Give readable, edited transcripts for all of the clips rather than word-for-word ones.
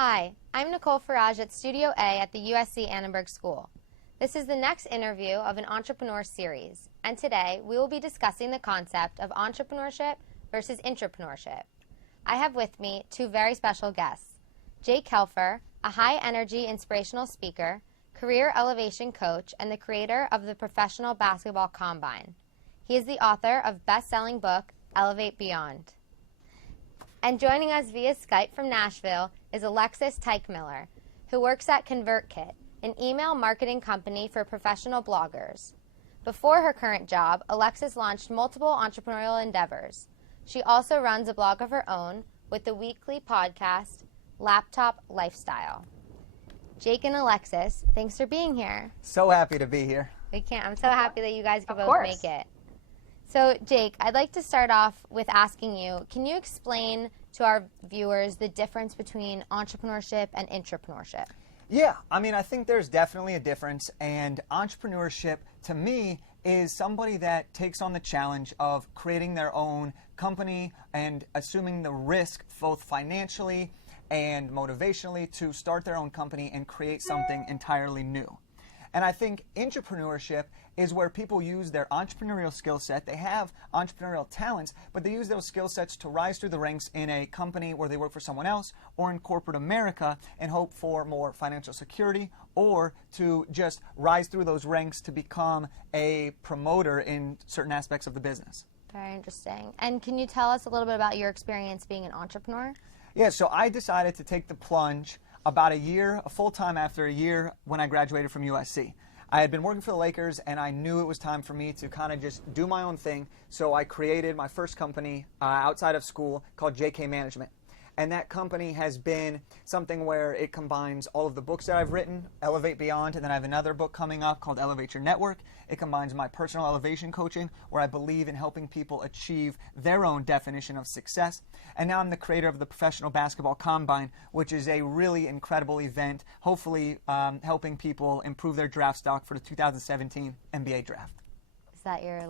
Hi, I'm Nicole Farage at Studio A at the USC Annenberg School. This is the next interview of an entrepreneur series, and today we will be discussing the concept of entrepreneurship versus intrapreneurship. I have with me two very special guests, Kelfer, a high-energy inspirational speaker, career elevation coach, and the creator of the Professional Basketball Combine. He is the author of best-selling book, Elevate Beyond. And joining us via Skype from Nashville is Alexis Teichmiller, who works at ConvertKit, an email marketing company for professional bloggers. Before her current job, Alexis launched multiple entrepreneurial endeavors. She also runs a blog of her own with the weekly podcast, Laptop Lifestyle. Jake and Alexis, thanks for being here. So happy to be here. I'm so happy that you guys could both make it. So, Jake, I'd like to start off with asking you, can you explain to our viewers the difference between entrepreneurship and intrapreneurship? Yeah, I think there's definitely a difference, and entrepreneurship, to me, is somebody that takes on the challenge of creating their own company and assuming the risk, both financially and motivationally, to start their own company and create something entirely new. And I think intrapreneurship is where people use their entrepreneurial skill set. They have entrepreneurial talents, but they use those skill sets to rise through the ranks in a company where they work for someone else or in corporate America and hope for more financial security, or to just rise through those ranks to become a promoter in certain aspects of the business. Very interesting. And can you tell us a little bit about your experience being an entrepreneur? Yeah, so I decided to take the plunge about a full-time after a year when I graduated from USC. I had been working for the Lakers, and I knew it was time for me to kind of just do my own thing, so I created my first company outside of school called JK Management. And that company has been something where it combines all of the books that I've written, Elevate Beyond, and then I have another book coming up called Elevate Your Network. It combines my personal elevation coaching, where I believe in helping people achieve their own definition of success. And now I'm the creator of the Professional Basketball Combine, which is a really incredible event, hopefully helping people improve their draft stock for the 2017 NBA draft. Is that your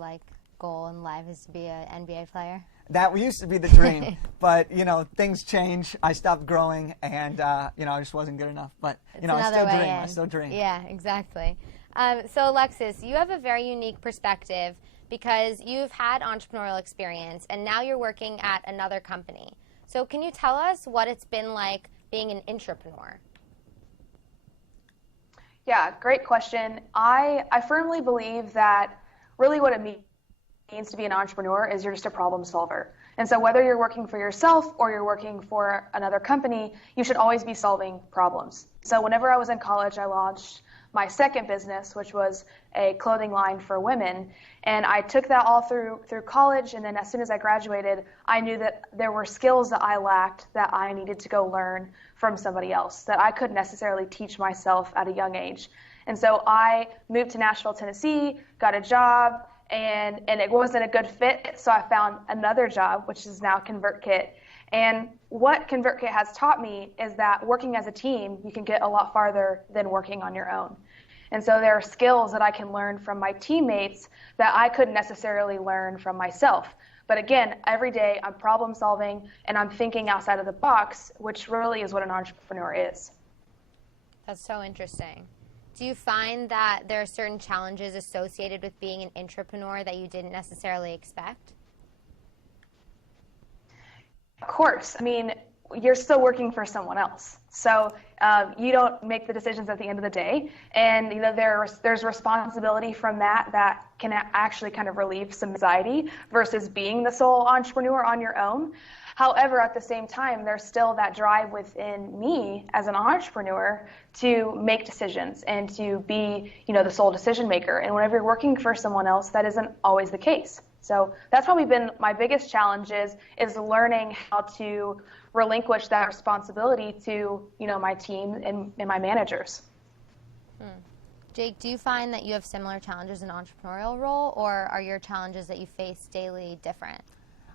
goal in life, is to be an NBA player? That used to be the dream, but, things change. I stopped growing, and, I just wasn't good enough. But, I still dream. Yeah, exactly. So, Alexis, you have a very unique perspective because you've had entrepreneurial experience, and now you're working at another company. So can you tell us what it's been like being an intrapreneur? Yeah, great question. I firmly believe that really what it means to be an entrepreneur is you're just a problem solver. And so whether you're working for yourself or you're working for another company, you should always be solving problems. So whenever I was in college, I launched my second business, which was a clothing line for women. And I took that all through college, and then as soon as I graduated, I knew that there were skills that I lacked that I needed to go learn from somebody else that I couldn't necessarily teach myself at a young age. And so I moved to Nashville, Tennessee, got a job, and it wasn't a good fit, so I found another job, which is now ConvertKit. And what ConvertKit has taught me is that working as a team, you can get a lot farther than working on your own. And so there are skills that I can learn from my teammates that I couldn't necessarily learn from myself. But again, every day I'm problem solving and I'm thinking outside of the box, which really is what an entrepreneur is. That's so interesting. Do you find that there are certain challenges associated with being an intrapreneur that you didn't necessarily expect? Of course. You're still working for someone else. So you don't make the decisions at the end of the day. And there's responsibility from that can actually kind of relieve some anxiety versus being the sole entrepreneur on your own. However, at the same time, there's still that drive within me as an entrepreneur to make decisions and to be, the sole decision maker. And whenever you're working for someone else, that isn't always the case. So that's probably been my biggest challenge is learning how to relinquish that responsibility to, my team and my managers. Jake, do you find that you have similar challenges in an entrepreneurial role, or are your challenges that you face daily different?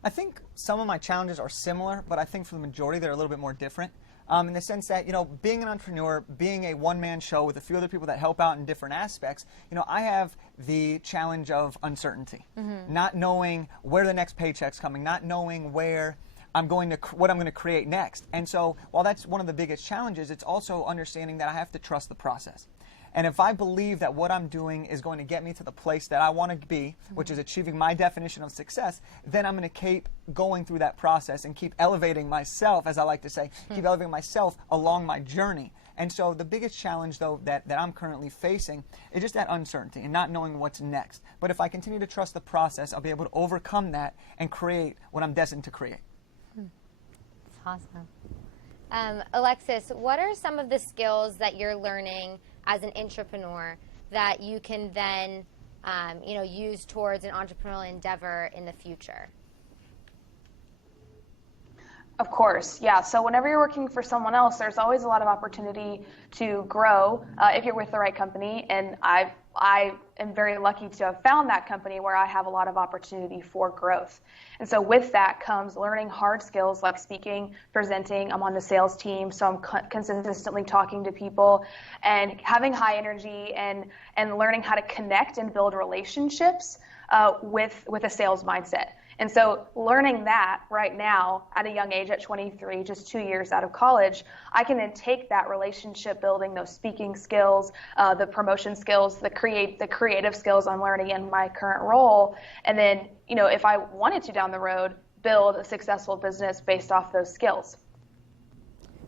I think some of my challenges are similar, but I think for the majority they're a little bit more different. In the sense that, being an entrepreneur, being a one-man show with a few other people that help out in different aspects, I have the challenge of uncertainty, not knowing where the next paycheck's coming, not knowing where what I'm going to create next. And so while that's one of the biggest challenges, it's also understanding that I have to trust the process. And if I believe that what I'm doing is going to get me to the place that I want to be, which is achieving my definition of success, then I'm going to keep going through that process and keep elevating myself, as I like to say, keep elevating myself along my journey. And so the biggest challenge, though, that I'm currently facing is just that uncertainty and not knowing what's next. But if I continue to trust the process, I'll be able to overcome that and create what I'm destined to create. That's awesome. Alexis, what are some of the skills that you're learning as an intrapreneur that you can then use towards an entrepreneurial endeavor in the future? Of course, yeah. So whenever you're working for someone else, there's always a lot of opportunity to grow if you're with the right company. And I am very lucky to have found that company where I have a lot of opportunity for growth. And so with that comes learning hard skills like speaking, presenting. I'm on the sales team, so I'm consistently talking to people and having high energy and learning how to connect and build relationships with a sales mindset. And so learning that right now at a young age, at 23, just 2 years out of college, I can then take that relationship building, those speaking skills, the promotion skills, the creative skills I'm learning in my current role, and then, if I wanted to down the road, build a successful business based off those skills.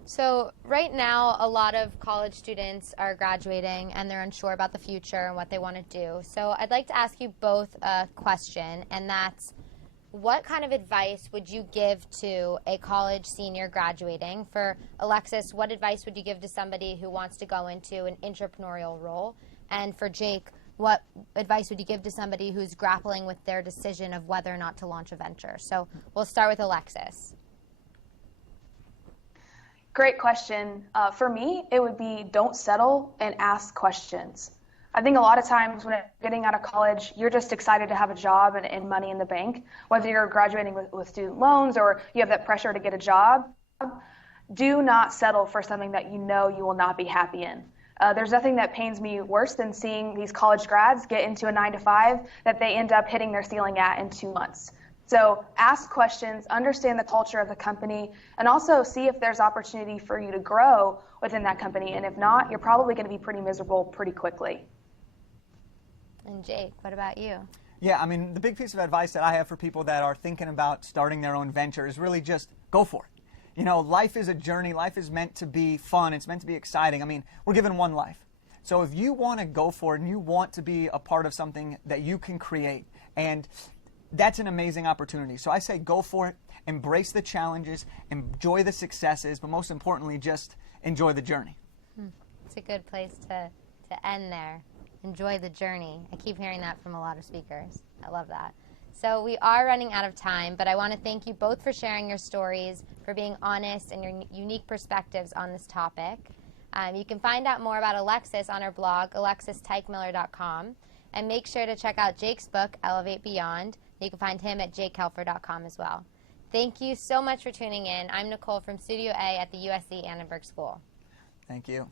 So right now, a lot of college students are graduating and they're unsure about the future and what they want to do. So I'd like to ask you both a question, and that's, what kind of advice would you give to a college senior graduating? For Alexis, what advice would you give to somebody who wants to go into an entrepreneurial role? And for Jake, what advice would you give to somebody who's grappling with their decision of whether or not to launch a venture? So we'll start with Alexis. Great question. For me, it would be don't settle and ask questions. I think a lot of times when getting out of college, you're just excited to have a job and money in the bank. Whether you're graduating with student loans or you have that pressure to get a job, do not settle for something that you know you will not be happy in. There's nothing that pains me worse than seeing these college grads get into a 9-to-5 that they end up hitting their ceiling at in 2 months. So ask questions, understand the culture of the company, and also see if there's opportunity for you to grow within that company. And if not, you're probably going to be pretty miserable pretty quickly. And Jake, what about you? Yeah, I mean, the big piece of advice that I have for people that are thinking about starting their own venture is really just go for it. Life is a journey. Life is meant to be fun. It's meant to be exciting. I mean, we're given one life. So if you want to go for it and you want to be a part of something that you can create, and that's an amazing opportunity. So I say go for it, embrace the challenges, enjoy the successes, but most importantly, just enjoy the journey. It's a good place to end there. Enjoy the journey. I keep hearing that from a lot of speakers. I love that. So we are running out of time, but I want to thank you both for sharing your stories, for being honest and your unique perspectives on this topic. You can find out more about Alexis on her blog, alexisteichmiller.com, and make sure to check out Jake's book, Elevate Beyond. You can find him at jakekelfer.com as well. Thank you so much for tuning in. I'm Nicole from Studio A at the USC Annenberg School. Thank you.